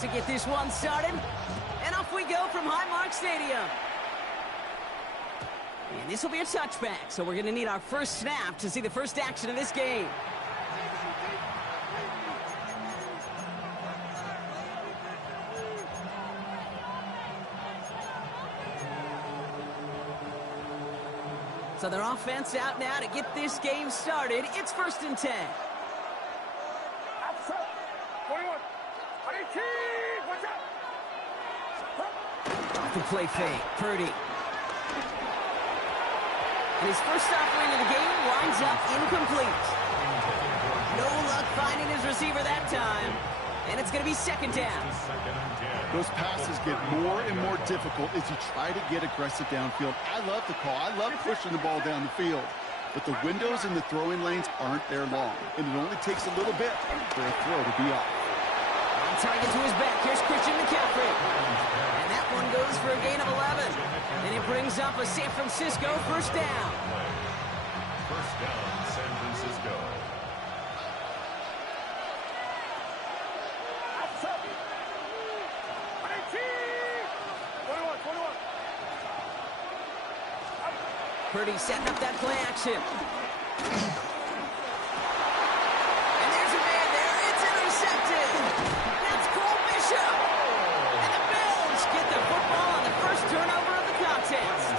to get this one started. And off we go from Highmark Stadium. And this will be a touchback, so we're going to need our first snap to see the first action of this game. So their offense out now to get this game started. It's 1st and 10. Off the play fake, Purdy. And his first offering of the game winds up incomplete. No luck finding his receiver that time. And it's going to be 2nd down. Those passes get more and more difficult as you try to get aggressive downfield. I love the call. I love pushing the ball down the field. But the windows in the throwing lanes aren't there long. And it only takes a little bit for a throw to be off. On target to his back. Here's Christian McCaffrey. And that one goes for a gain of 11. And it brings up a San Francisco 1st down. 1st down, San Francisco. Purdy setting up that play action. And there's a man there. It's intercepted. That's Cole Bishop. And the Bills get the football on the first turnover of the contest.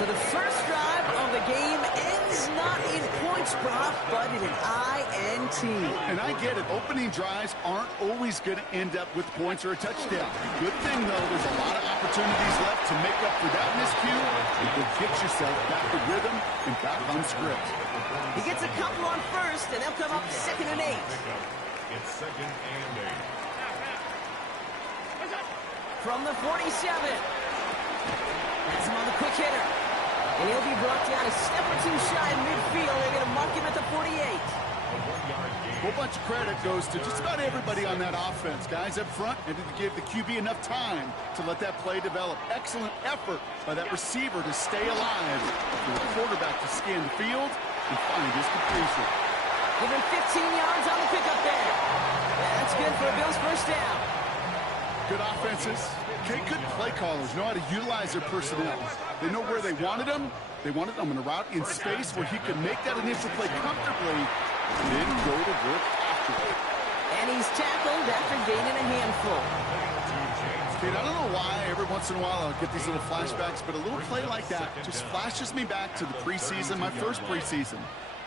So the first drive of the game ends not in points, Brock, but in an INT. And I get it. Opening drives aren't always going to end up with points or a touchdown. Good thing, though, there's a lot of opportunities left to make up for that miscue. You will get yourself back to rhythm and back on script. He gets a couple on first, and they'll come up 2nd and 8. It's 2nd and 8. From the 47. That's him on the quick hitter. And he'll be brought down a step or two shy in midfield. They're going to mark him at the 48. A whole bunch of credit goes to just about everybody on that offense. Guys up front needed to give the QB enough time to let that play develop. Excellent effort by that receiver to stay alive for the quarterback to scan the field and find his completion. Give him 15 yards on the pickup there. Yeah, that's good for a Bills 1st down. Good offenses. Okay, good play callers know how to utilize their personnel. They know where they wanted them. They wanted them in a route in space where he could make that initial play comfortably and then go to work after it. And he's tackled after gaining a handful. Dude, I don't know why every once in a while I'll get these little flashbacks, but a little play like that just flashes me back to the preseason, my first preseason.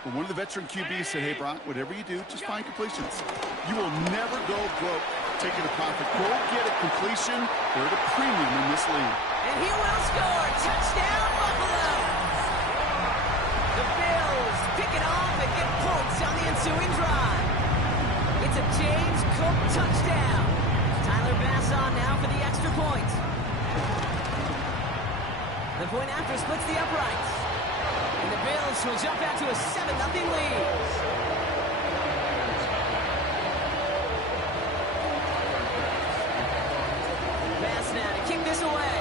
But one of the veteran QBs said, hey, Brock, whatever you do, just find completions. You will never go broke taking a profit. Go get a completion. They're at a premium in this league. And he will score. Touchdown, Buffalo. The Bills pick it off and get points on the ensuing drive. It's a James Cook touchdown. Tyler Bass on now for the extra point. The point after splits the uprights. And the Bills will jump out to a 7-0 lead. Bass now to kick this away.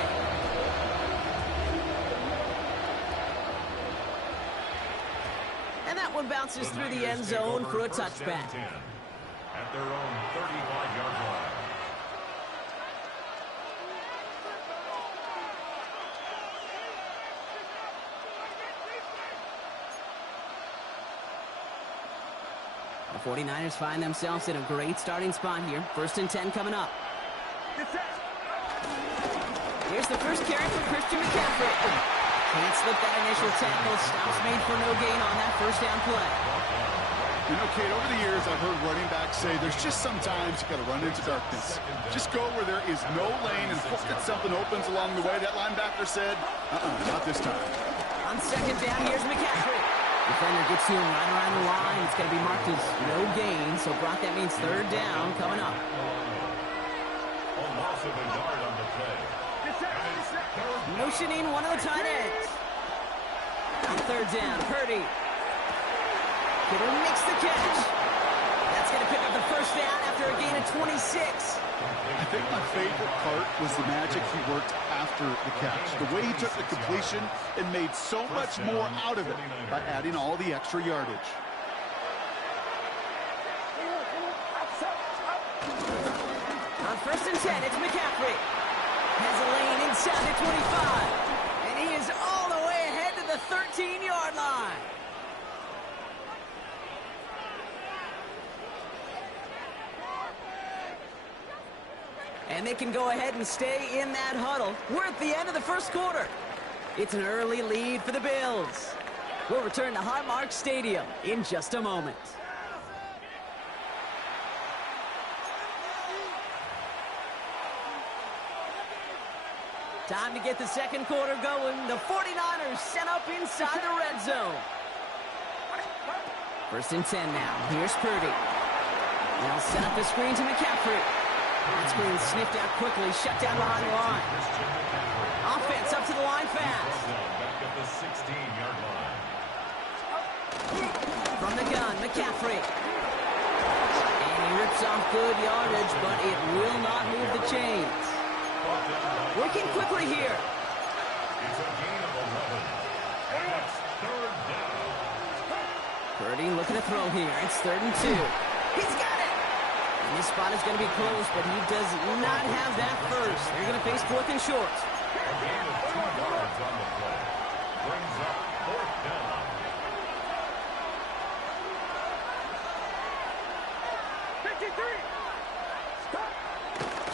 And that one bounces through the end zone for a touchback. At their own 35-yard line. The 49ers find themselves in a great starting spot here. 1st and 10 coming up. Here's the first carry for Christian McCaffrey. Can't slip that initial tackle. Stops made for no gain on that 1st down play. You know, Kate, over the years I've heard running backs say there's just sometimes you got to run into darkness. Just go where there is no lane and hope that something opens along the way. That linebacker said, not this time. On 2nd down, here's McCaffrey. Defender gets to him right around the line. It's going to be marked as no gain. So, Brock, that means 3rd down coming up. A loss of a yard on the play. Motioning one of the tight ends. On 3rd down, Purdy. Kidder makes the catch. That's going to pick up the 1st down after a gain of 26. I think my favorite part was the magic he worked after the catch. The way he took the completion and made so much more out of it by adding all the extra yardage. On 1st and 10, it's McCaffrey. Has a lane inside the 25. And he is all the way ahead to the 13-yard line. And they can go ahead and stay in that huddle. We're at the end of the first quarter. It's an early lead for the Bills. We'll return to Highmark Stadium in just a moment. Time to get the second quarter going. The 49ers set up inside the red zone. 1st and 10 now. Here's Purdy. They'll set up the screen to McCaffrey. That screen sniffed out quickly, shut down behind the line. Offense up to the line fast. Back at the 16-yard line. From the gun, McCaffrey. And he rips off good yardage, but it will not move the chains. Working quickly here. It's a gain of 11. And it's 3rd down. Purdy looking to throw here. It's 3rd and 2. He's got it! And this spot is going to be close, but he does not have that first. They're going to face 4th and short. A gain of 2 yards on the play. Brings up 4th down.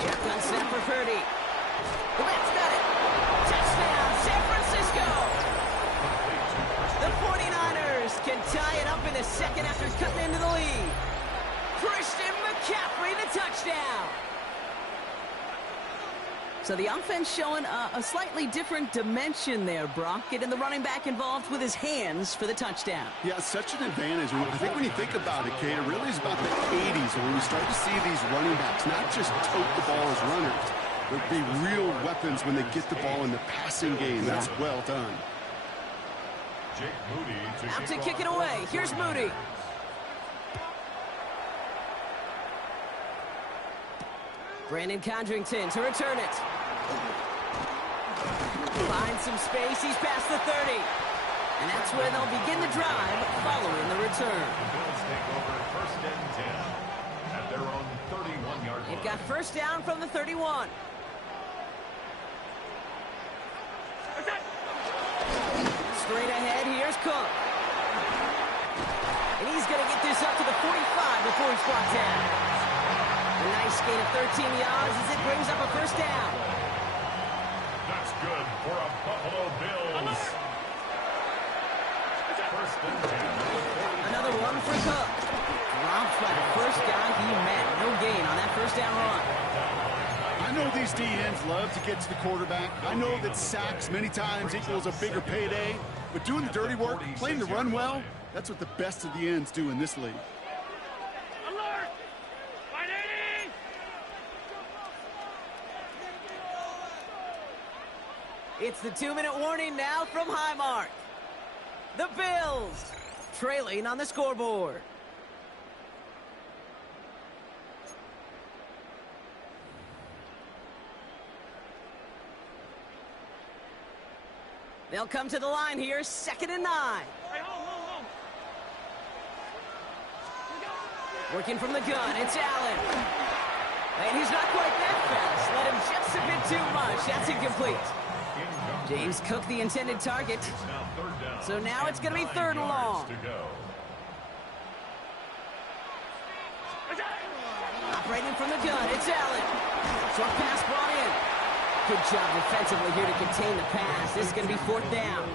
Shotgun snap for Purdy. That's got it. Touchdown, San Francisco. The 49ers can tie it up in the second after cutting into the lead. Christian McCaffrey, the touchdown. So the offense showing a slightly different dimension there, Brock. Getting the running back involved with his hands for the touchdown. Yeah, such an advantage. I think when you think about it, Kate, it really is about the 80s when we start to see these running backs not just tote the ball as runners, but be real weapons when they get the ball in the passing game. That's well done. Jake Moody Out to kick it away. Here's Moody. Brandon Condrington to return it. Finds some space. He's past the 30. And that's where they'll begin the drive following the return. The Bills take over 1st and 10 at their own 31-yard line. They've got 1st down from the 31. Straight ahead, here's Cook. And he's going to get this up to the 45 before he's brought down. A nice gain of 13 yards as it brings up a 1st down. That's good for a Buffalo Bills. 1st and 10. Another one for Cook. Dropped by the first guy he met. No gain on that 1st down run. I know these D-ends love to get to the quarterback. I know that sacks many times equals a bigger payday. But doing the dirty work, playing the run well, that's what the best of the ends do in this league. It's the 2-minute warning now from Highmark. The Bills trailing on the scoreboard. They'll come to the line here, 2nd and 9. Working from the gun, it's Allen. And he's not quite that fast. Let him just a bit too much. That's incomplete. James Cook, the intended target. So now it's going to be 3rd and long. Operating from the gun, it's Allen. Short pass brought in. Good job defensively here to contain the pass. This is going to be 4th down.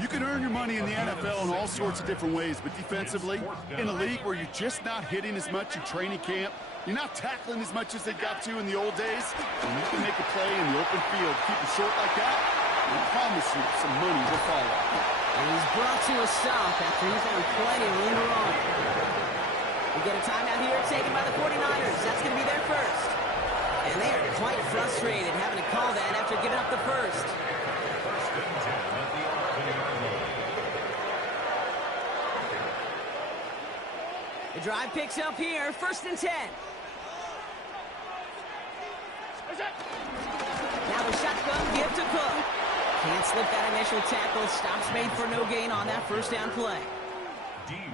You can earn your money in the NFL in all sorts of different ways, but defensively, in a league where you're just not hitting as much in training camp, you're not tackling as much as they got to in the old days, and you can make a play in the open field, keep it short like that, I promise you some money will follow. And he's brought to a stop after he found plenty of room to run. We get a timeout here taken by the 49ers. That's going to be their first. And they are quite frustrated having to call that after giving up the first. 1st and 10 at the 11-yard line. The drive picks up here, 1st and 10. Now the shotgun give to Cook. Can't slip that initial tackle. Stops made for no gain on that 1st down play.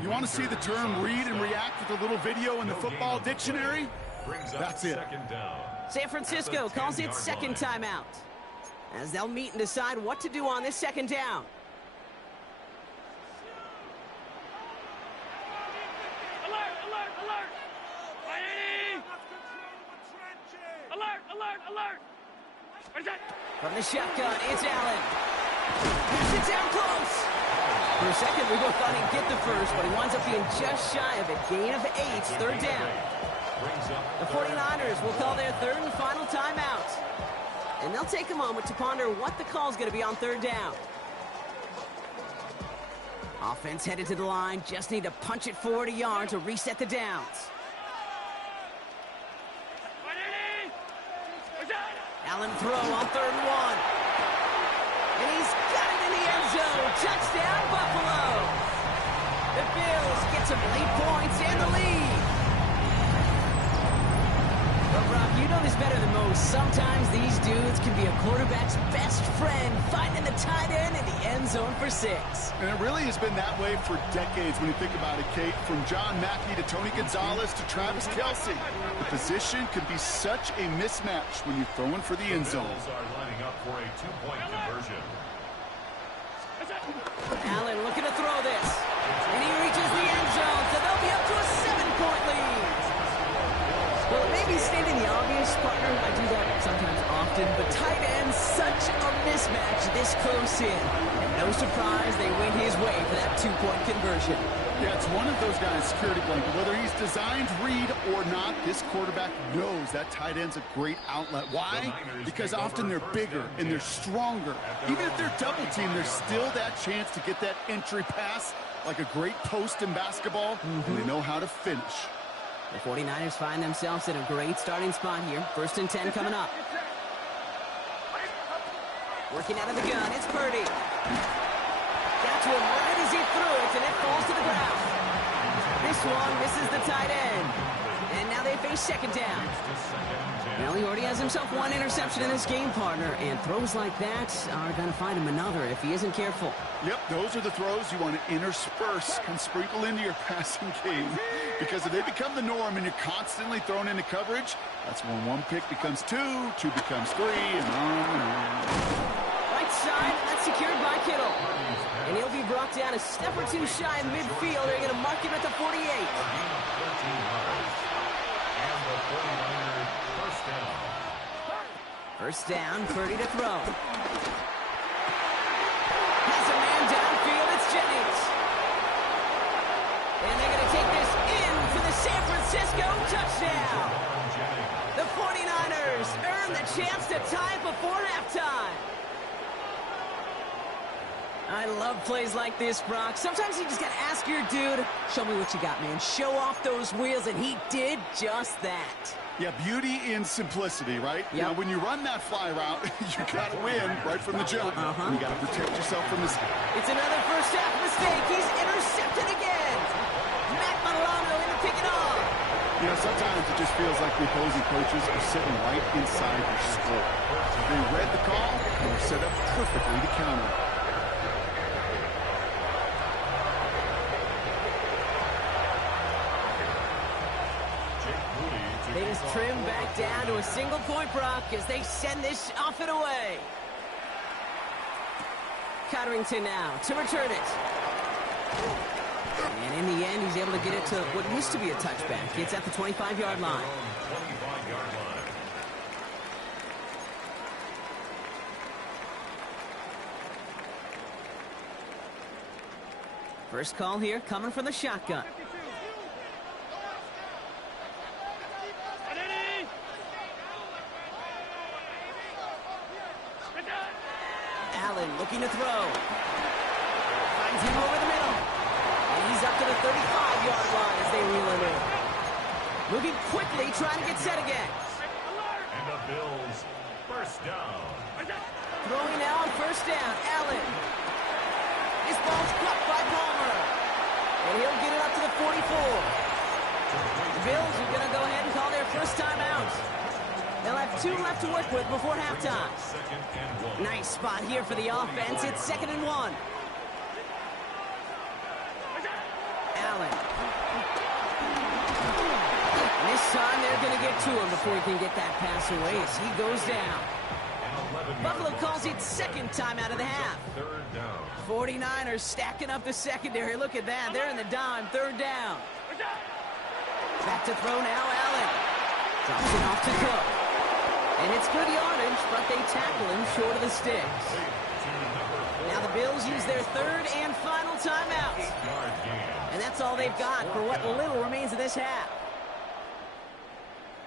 You want to see the term read and react with a little video in the football dictionary? Brings up That's it. second down. San Francisco calls its second timeout, as they'll meet and decide what to do on this second down. Alert, alert, alert! Ready? Alert, alert, alert! What is that? From the shotgun, it's Allen. Pass it down close. For a second, we both thought he'd get the first, but he winds up being just shy of a gain of 8, third down. The 49ers will call their third and final timeout. And they'll take a moment to ponder what the call's going to be on third down. Offense headed to the line, just need to punch it forward a yard to reset the downs. Ready? What's that? Allen throw on third and 1. And he's got it in the end zone. Touchdown, Buffalo. The Bills get some late points and the lead. But, Rob, you know this better than most. Sometimes these dudes can be a quarterback's best friend, finding the tight end in the end zone for 6. And it really has been that way for decades when you think about it, Kate. From John Mackey to Tony Gonzalez to Travis Kelce. The position can be such a mismatch when you're throwing for the end zone. Bills are lining up for a 2-point conversion. What's that? Allen looking to throw this. And he reaches the end zone, so they'll be up to a 7-point lead. Well, it may be stating the obvious, partner. I do that sometimes often, but tight end's such a mismatch this close in. And no surprise, they went his way for that 2-point conversion. Yeah, it's one of those guys' security blanket. Whether he's designed read or not, this quarterback knows that tight end's a great outlet. Why? Because often they're bigger and they're stronger. Even if they're double teamed, there's still that chance to get that entry pass like a great post in basketball, and they know how to finish. The 49ers find themselves in a great starting spot here. 1st and 10 coming up. Working out of the gun, it's Purdy. Got to him right as he threw it, and it falls to the ground. This one misses the tight end. And now they face second down. Well, he already has himself 1 interception in this game, partner, and throws like that are going to find him another if he isn't careful. Yep, those are the throws you want to intersperse and sprinkle into your passing game. Because if they become the norm and you're constantly thrown into coverage, that's when 1 pick becomes 2, 2 becomes 3, and on and on. Right side, that's secured by Kittle. And he'll be brought down a step or 2 shy in midfield. They're going to mark him at the 48. First down, Purdy to throw. Has a man downfield, it's Jennings. And they're going to take this in for the San Francisco touchdown. The 49ers earn the chance to tie it before halftime. I love plays like this, Brock. Sometimes you just got to ask your dude, show me what you got, man. Show off those wheels, and he did just that. Yeah, beauty in simplicity, right? Yep. Now, when you run that fly route, you got to win right from the jump. You got to protect yourself from this. It's another first half mistake. He's intercepted again. Matt Milano in to pick it off. You know, sometimes it just feels like the opposing coaches are sitting right inside your score. They read the call and were set up perfectly to counter. They just trim back down to a single point, Brock, as they send this off and away. Cotterington now to return it. And in the end, he's able to get it to what used to be a touchback. It's at the 25-yard line. First call here coming from the shotgun. Allen looking to throw. Finds him over the middle. And he's up to the 35-yard line as they reel him in. Moving quickly, trying to get set again. And the Bills, first down. Throwing now on first down, Allen. This ball's caught by Palmer. And he'll get it up to the 44. The Bills are going to go ahead and call their first timeout. They'll have 2 left to work with before halftime. Nice spot here for the offense. It's 2nd and 1. Allen. This time they're going to get to him before he can get that pass away as he goes down. Buffalo calls it second time out of the half. 49ers stacking up the secondary. Look at that. They're in the dime. Third down. Back to throw now, Allen. Drops it off to Cook. And it's good yardage, but they tackle him short of the sticks. Now the Bills use their third and final timeout. And that's all they've got for what little remains of this half.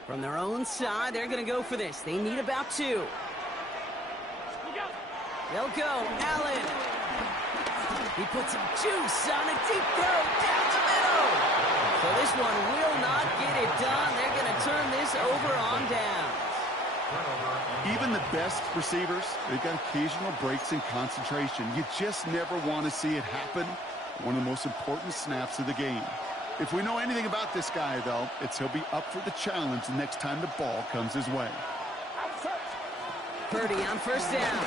From their own side, they're going to go for this. They need about 2. They'll go. Allen. He puts some juice on a deep throw down the middle. So this one will not get it done. They're going to turn this over on down. Even the best receivers, they've got occasional breaks in concentration. You just never want to see it happen. One of the most important snaps of the game. If we know anything about this guy, though, it's he'll be up for the challenge the next time the ball comes his way. Purdy on first down.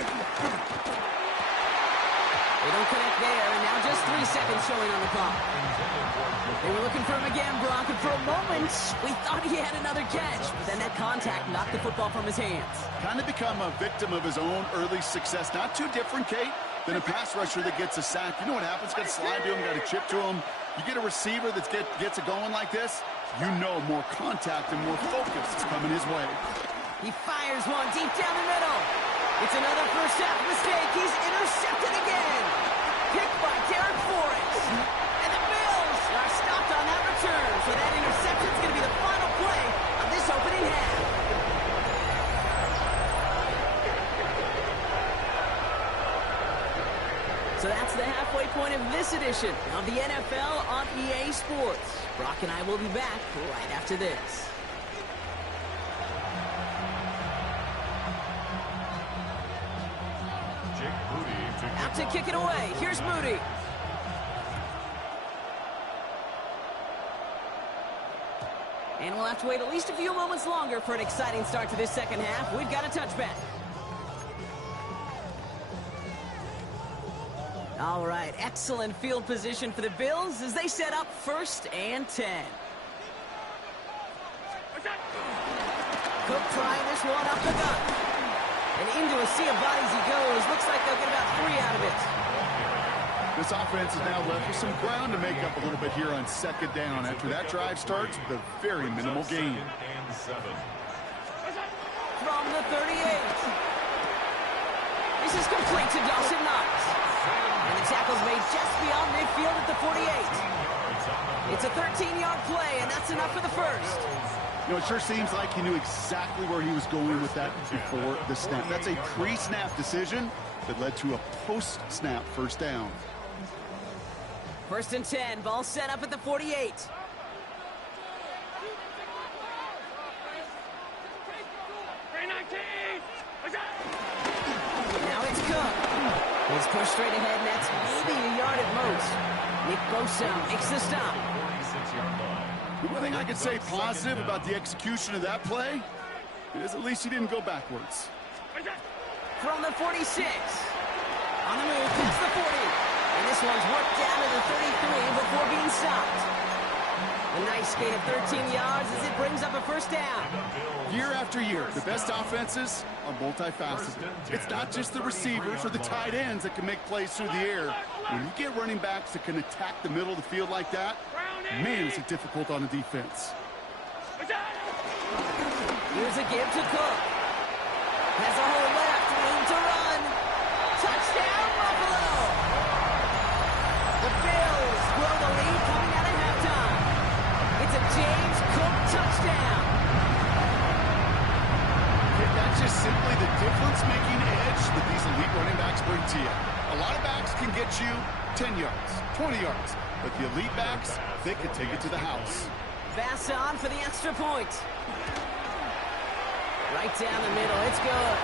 They don't connect there, and now just 3 seconds showing on the clock. They were looking for him again, Brock, and for a moment, we thought he had another catch, but then that contact knocked the football from his hands. Kind of become a victim of his own early success. Not too different, Kate, than a pass rusher that gets a sack. You know what happens? Got to slide to him, got to chip to him. You get a receiver that gets it going like this, you know more contact and more focus is coming his way. He fires one deep down the middle. It's another first half mistake. He's intercepted again. Picked by Derek Forrest. And the Bills are stopped on that return. So that interception is going to be the final play of this opening half. So that's the halfway point of this edition of the NFL on EA Sports. Brock and I will be back right after this. Out to kick it away. Here's Moody. And we'll have to wait at least a few moments longer for an exciting start to this second half. We've got a touchback. All right, excellent field position for the Bills as they set up 1st and 10. Cook trying this one up the gut. And into a sea of bodies he goes. Looks like they'll get about 3 out of it. This offense is now left with some ground to make up a little bit here on second down. After that drive starts with a very minimal gain. From the 38. This is complete to Dawson Knox. And the tackle's made just beyond midfield at the 48. It's a 13-yard play, and that's enough for the first. You know, it sure seems like he knew exactly where he was going with that before the snap. That's a pre-snap decision that led to a post-snap first down. 1st and 10, ball set up at the 48. Now it's Cook. He's pushed straight ahead, and that's maybe a yard at most. Nick Bosa makes the stop. The one thing I could say positive about the execution of that play is at least he didn't go backwards. From the 46. On the move, past the 40. And this one's worked down to the 33 before being stopped. A nice gain of 13 yards as it brings up a first down. Year after year, the best offenses are multifaceted. It's not just the receivers or the tight ends that can make plays through the air. When you get running backs that can attack the middle of the field like that, man, is it difficult on the defense. Here's a give to Cook. Has a hole left, room to run. Touchdown, Buffalo! The Bills grow the lead coming out of halftime. It's a James Cook touchdown. That's just simply the difference-making edge that these elite running backs bring to you. A lot of backs can get you 10 yards, 20 yards, but the elite backs, they can take it to the house. Pass on for the extra point. Right down the middle, it's good.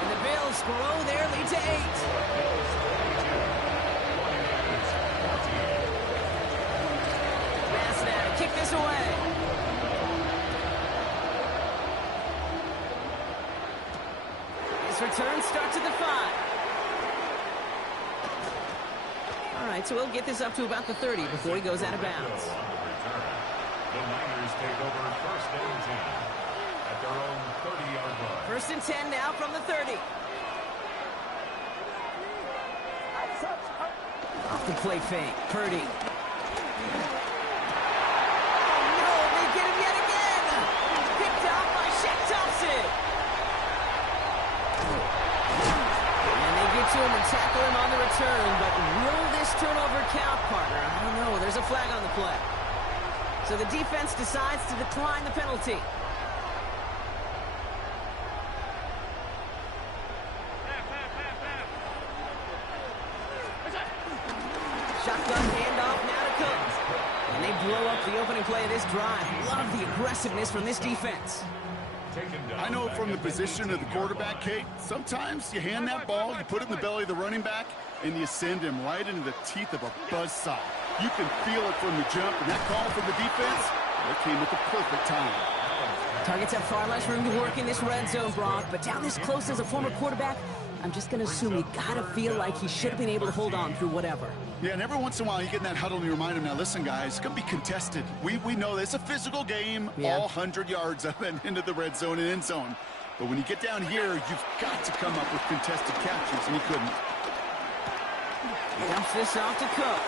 And the Bills grow their lead to 8. Pass now, kick this away. This return starts at the 5. All right, so we'll get this up to about the 30 before he goes out of bounds. The Niners take over 1st and 10 at their own 30-yard line. 1st and 10 now from the 30. Off the play fake. Purdy. Oh, no, they get him yet again. Picked off by Shaq Thompson. And they get to him and tackle him on the return, but will this turnover count, partner? I don't know. There's a flag on the play. So the defense decides to decline the penalty. Shotgun handoff now to Cook. And they blow up the opening play of this drive. Love the aggressiveness from this defense. I know from the position of the quarterback, Kate, sometimes you hand that ball, you put it in the belly of the running back, and you send him right into the teeth of a buzzsaw. You can feel it from the jump, and that call from the defense, it came at the perfect time. Targets have far less room to work in this red zone, Brock, but down this close as a former quarterback, I'm just going to assume you got to feel like he should have been able to hold on through whatever. Yeah, and every once in a while you get in that huddle and you remind him, now listen, guys, it's going to be contested. We know this. It's a physical game, all 100 yards up and into the red zone and end zone. But when you get down here, you've got to come up with contested captures, and he couldn't. Dumps this off to Cook.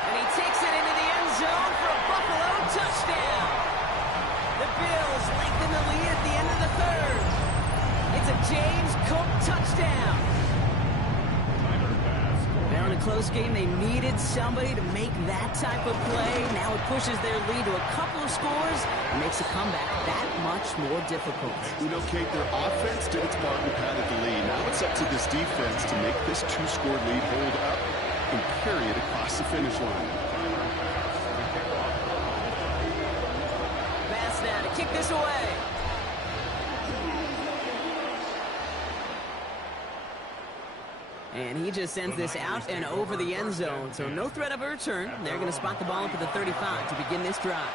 And he takes it into the end zone for a Buffalo touchdown. The Bills lengthen the lead at the end of the third. It's a James Cook touchdown. Now in a close game, they needed somebody to make that type of play. Now it pushes their lead to a couple of scores and makes a comeback that much more difficult. You know, Kate, their offense did its part and padded the lead. Now it's up to this defense to make this two-score lead hold up and carry it across the finish line. Pass now to kick this away. And he just sends this out and over the end zone. So no threat of a return. They're going to spot the ball up at the 35 to begin this drive.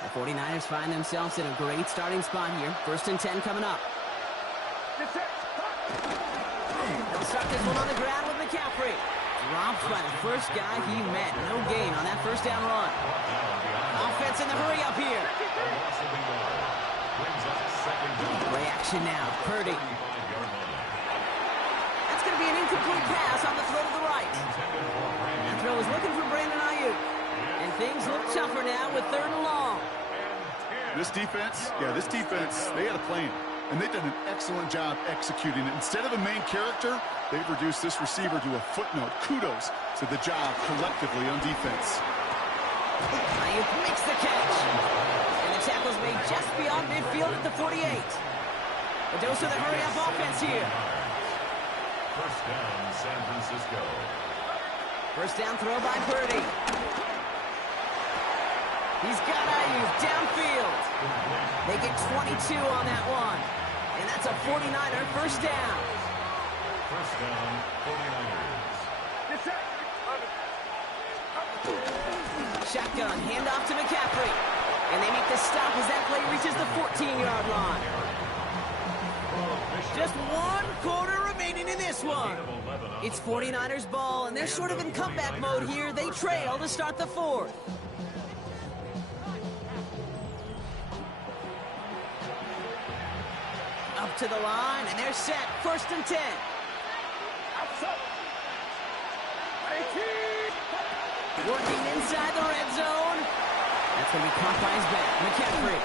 The 49ers find themselves in a great starting spot here. 1st and 10 coming up. They'll start this one on the ground with McCaffrey. Dropped by the first guy he met. No gain on that first down run. Offense in the hurry up here. Play action now. Purdy. That's going to be an incomplete pass on the throw to the right. That throw is looking for Brandon Ayuk. And things look tougher now with 3rd and long. This defense, they had a plan. And they've done an excellent job executing it. Instead of a main character, they've reduced this receiver to a footnote. Kudos to the job collectively on defense. Ayuk makes the catch. And the tackle's made just beyond midfield at the 48. A dose of the hurry-up offense here. 1st down, San Francisco. 1st down throw by Purdy. He's got Ayuk downfield. They get 22 on that one. And that's a 49er 1st down. 1st down, 49ers. Shotgun, handoff to McCaffrey. And they make the stop as that play reaches the 14-yard line. Just 1 quarter remaining in this one. It's 49ers ball, and they're sort of in comeback mode here. They trail to start the 4th. Up to the line, and they're set. 1st and 10. Working inside the red zone. That's going to be caught by his back. McCaffrey.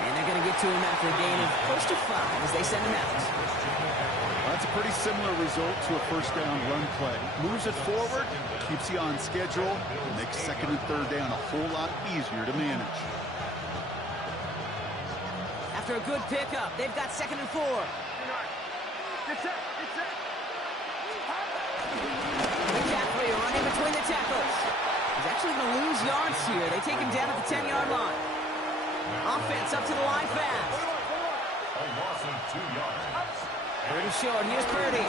And they're going to get to him after a gain of close to 5 as they send him out. That's a pretty similar result to a 1st down run play. Moves it forward, keeps you on schedule, and makes 2nd and 3rd down a whole lot easier to manage. After a good pickup, they've got 2nd and 4. McCaffrey running between the tackles. He's actually going to lose yards here. They take him down at the 10-yard line. Offense up to the line fast. A loss of 2 yards. 3rd and short. Here's Purdy.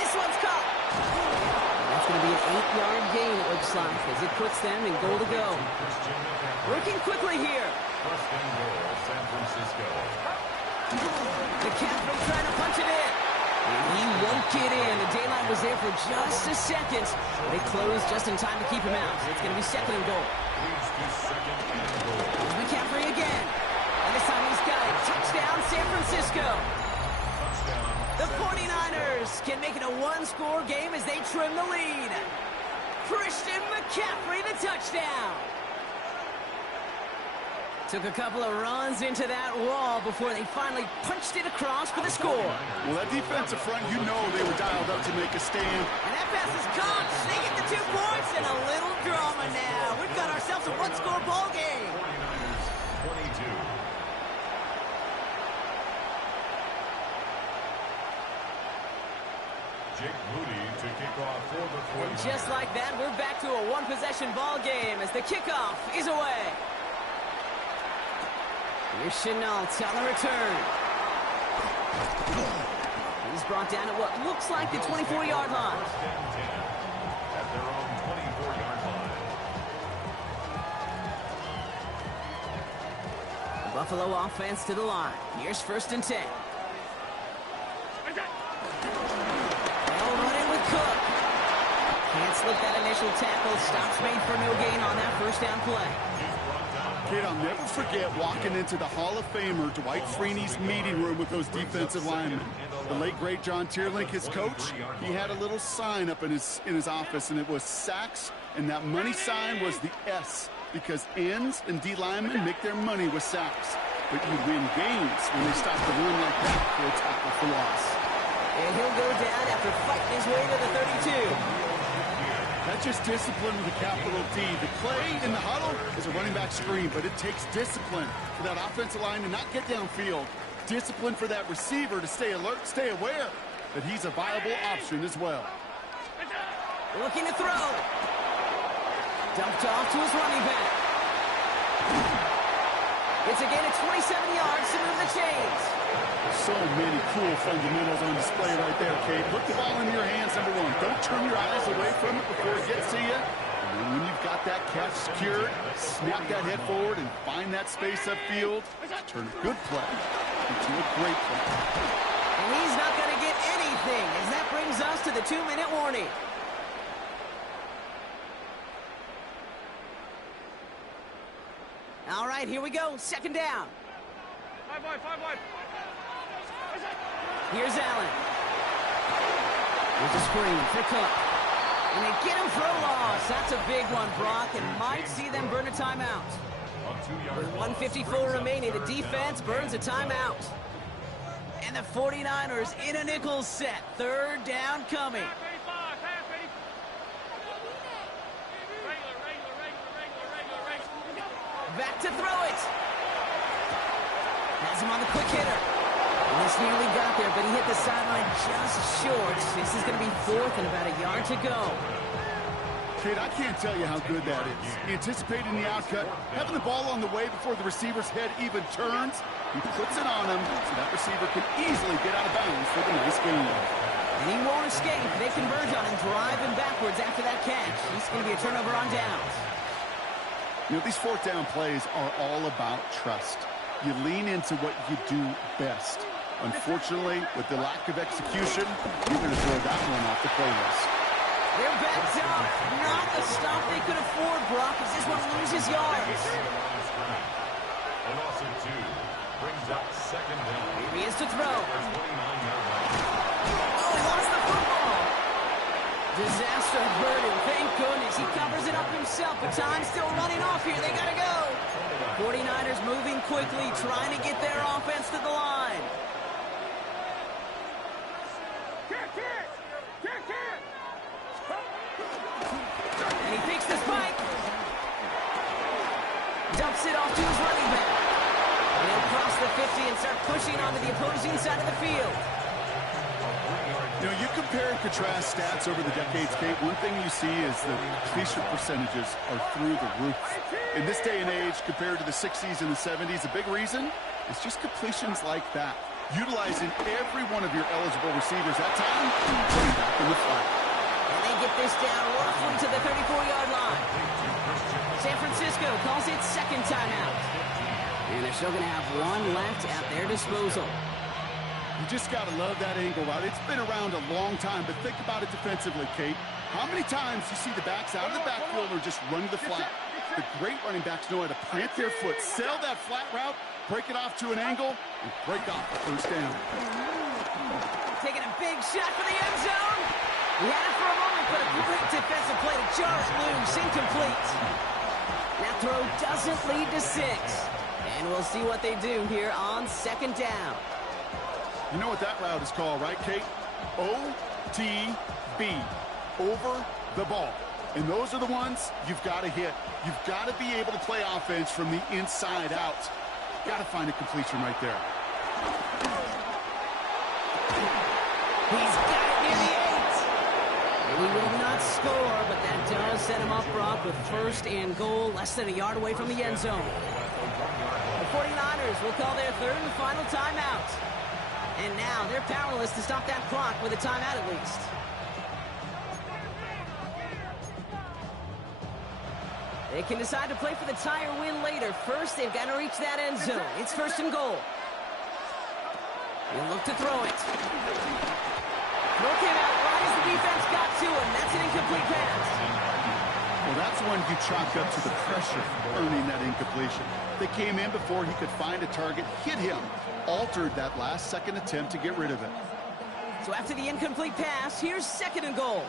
This one's caught. That's going to be an 8-yard gain, it looks like, as it puts them in goal to go. Working quickly here. 1st and goal, San Francisco. McCaffrey trying to punch it in. And he won't get in. The daylight was there for just a second. They closed just in time to keep him out. It's going to be second and goal. Here's McCaffrey again. And this time he's got it. Touchdown, San Francisco. The 49ers can make it a one-score game as they trim the lead. Christian McCaffrey, the touchdown. Took a couple of runs into that wall before they finally punched it across for the score. Well, that defensive front, you know they were dialed up to make a stand. And that pass is caught. They get the 2 points and a little drama now. We've got ourselves a one-score ball game. 22. Jake Moody to kick off for the 49ers. And just like that, we're back to a one-possession ball game as the kickoff is away. Here's Chenault on the return. He's brought down at what looks like the 24-yard line. First and 10 at their own 24-yard line. The Buffalo offense to the line. Here's first and 10. They'll run it with Cook. Can't slip that initial tackle. Stops made for no gain on that first down play. Kid, I'll never forget walking into the Hall of Famer Dwight Freeney's meeting room with those defensive linemen. The late, great John Tierlink, his coach, he had a little sign up in his office, and it was sacks, and that money sign was the S, because ends and D linemen make their money with sacks. But you win games when they stop the run like that for a tackle for loss. And he'll go down after fighting his way to the 32. That's just discipline with a capital D. The play in the huddle is a running back screen, but it takes discipline for that offensive line to not get downfield. Discipline for that receiver to stay alert, stay aware that he's a viable option as well. Looking to throw. Dumped off to his running back. It's a gain of 27 yards to move the chains. So many cool fundamentals on display right there, Kate. Put the ball in your hands, number one. Don't turn your eyes away from it before it gets to you. And then when you've got that catch secured, snap that head forward and find that space upfield. Turn a good play into a great play. And he's not going to get anything as that brings us to the 2-minute warning. All right, here we go. Second down. 5 wide. Here's Allen. With a screen for Cook. And they get him for a loss. That's a big one, Brock, and might see them burn a timeout. With 1:54 remaining, the defense burns a timeout. And the 49ers in a nickel set. Third down coming. Back to throw it. Has him on the quick hitter. And this nearly got there, but he hit the sideline just short. This is going to be fourth and about a yard to go. Kid, I can't tell you how good that is. Anticipating the outcut, having the ball on the way before the receiver's head even turns. He puts it on him so that receiver can easily get out of bounds for the nice gain. And he won't escape. They converge on him, drive him backwards after that catch. It's going to be a turnover on downs. You know, these fourth down plays are all about trust. You lean into what you do best. Unfortunately, with the lack of execution, you're going to throw that one off the play list. They're backed up. Not the stop they could afford, Brock, as this one loses yards. A loss of 2 brings up second down. Here he is to throw. 29-yard Oh, he lost the football. Disaster burden. Thank goodness. He covers it up himself, but time's still running off here. They got to go. 49ers moving quickly, trying to get their offense to the line. And he picks the spike. Dumps it off to his running back. And he'll cross the 50 and start pushing onto the opposing side of the field. You know, you compare and contrast stats over the decades, Kate. One thing you see is the completion percentages are through the roof. In this day and age, compared to the 60s and the 70s, a big reason is just completions like that. Utilizing every one of your eligible receivers that time, putting back in the flat. And they get this down roughly to the 34-yard line. San Francisco calls it second timeout. And they're still going to have one left at their disposal. You just got to love that angle route. It's been around a long time, but think about it defensively, Kate. How many times you see the backs out of the backfield or just run to the flat? The great running backs know how to plant their foot, sail that flat route, break it off to an angle, and break off the first down. Taking a big shot for the end zone. He had it for a moment, but a great defensive play to jar it loose. Incomplete. That throw doesn't lead to 6. And we'll see what they do here on second down. You know what that route is called, right, Kate? OTB. Over the ball. And those are the ones you've got to hit. You've got to be able to play offense from the inside out. Got to find a completion right there. He's got it near the 8. He will not score, but that does set him up, Brock, with first and goal, less than a yard away from the end zone. The 49ers will call their third and final timeout. And now they're powerless to stop that clock with a timeout at least. They can decide to play for the tie or win later. First, they've got to reach that end zone. It's first and goal. He'll look to throw it. Throw came out right as the defense got to him. That's an incomplete pass. Well, that's one you chalk up to the pressure earning that incompletion. They came in before he could find a target, hit him, altered that last-second attempt to get rid of it. So after the incomplete pass, here's second and goal.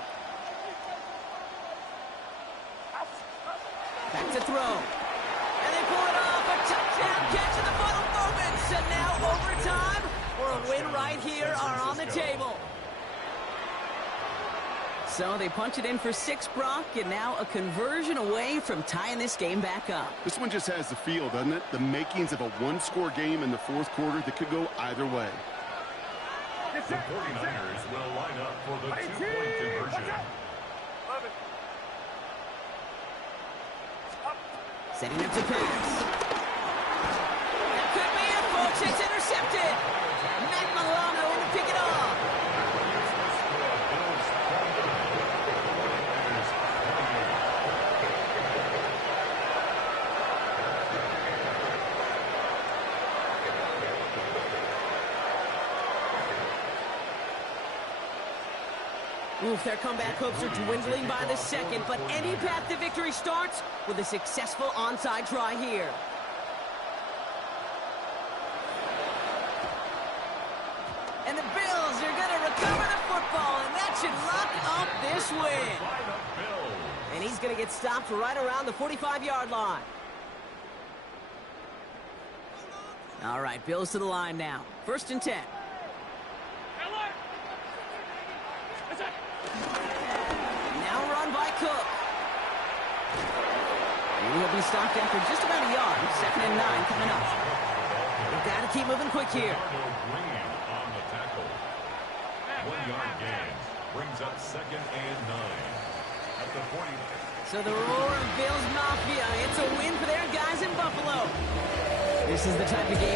Back to throw. And they pull it off. A touchdown catch in the final moments. And now overtime or a win right here are on the table. So they punch it in for 6, Brock, and now a conversion away from tying this game back up. This one just has the feel, doesn't it? The makings of a one-score game in the fourth quarter that could go either way. The 49ers will line up for the 2-point conversion. Setting up to pass. That could be it, folks. It's intercepted. Matt Milano in to pick it off. Oof, their comeback hopes are dwindling by the second, but any path to victory starts with a successful onside try here. And the Bills are going to recover the football, and that should lock up this win. And he's going to get stopped right around the 45-yard line. All right, Bills to the line now. First and 10. Now run by Cook. He will be stopped after just about a yard. Second and 9 coming up. They've got to keep moving quick here. On the tackle. 1-yard gain brings up second and 9 at the 40. So the roar of Bills Mafia. It's a win for their guys in Buffalo. This is the type of game